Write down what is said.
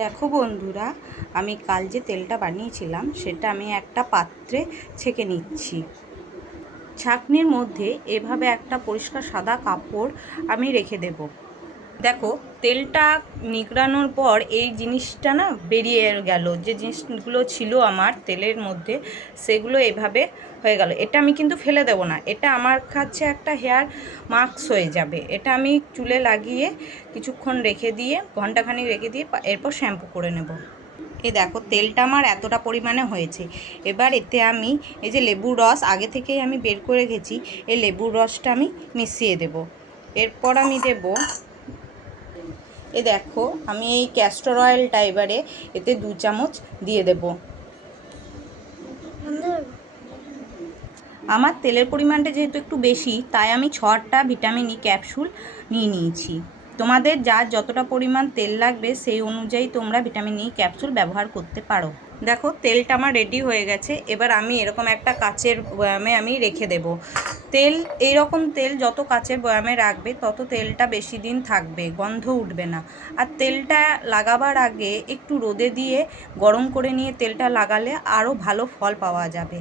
দেখো বন্ধুরা, আমি কাল যে তেলটা বানিয়েছিলাম সেটা আমি একটা পাত্রে ছেঁকে নিচ্ছি। ছাঁকনির মধ্যে এভাবে একটা পরিষ্কার সাদা কাপড় আমি রেখে দেব। দেখো, তেলটা নিগড়ানোর পর এই জিনিসটা না বেরিয়ে গেল, যে জিনিসগুলো ছিল আমার তেলের মধ্যে সেগুলো এভাবে হয়ে গেল। এটা আমি কিন্তু ফেলে দেব না, এটা আমার কাছে একটা হেয়ার মাস্ক হয়ে যাবে। এটা আমি চুলে লাগিয়ে কিছুক্ষণ রেখে দিয়ে, ঘন্টাখানিক রেখে দিয়ে এরপর শ্যাম্পু করে নেব। এ দেখো, তেলটা আমার এতটা পরিমাণে হয়েছে। এবার এতে আমি এই যে লেবুর রস আগে থেকেই আমি বের করে রেখেছি, এই লেবুর রসটা আমি মিশিয়ে দেব। এরপর আমি দেব, এ দেখো, আমি এই ক্যাস্টর অয়েলটা এবারে এতে 2 চামচ দিয়ে দেব। আমার তেলের পরিমাণটা যেহেতু একটু বেশি, তাই আমি 6টা ভিটামিন ই ক্যাপসুল নিয়ে নিয়েছি। তোমাদের যার যতটা পরিমাণ তেল লাগবে সেই অনুযায়ী তোমরা ভিটামিন ই ক্যাপসুল ব্যবহার করতে পারো। দেখো, তেলটা আমার রেডি হয়ে গেছে। এবার আমি এরকম একটা কাচের বয়ামে আমি রেখে দেব। তেল, এইরকম তেল যত কাচের বয়ামে রাখবে তত তেলটা বেশি দিন থাকবে, গন্ধ উঠবে না। আর তেলটা লাগাবার আগে একটু রোদে দিয়ে গরম করে নিয়ে তেলটা লাগালে আরও ভালো ফল পাওয়া যাবে।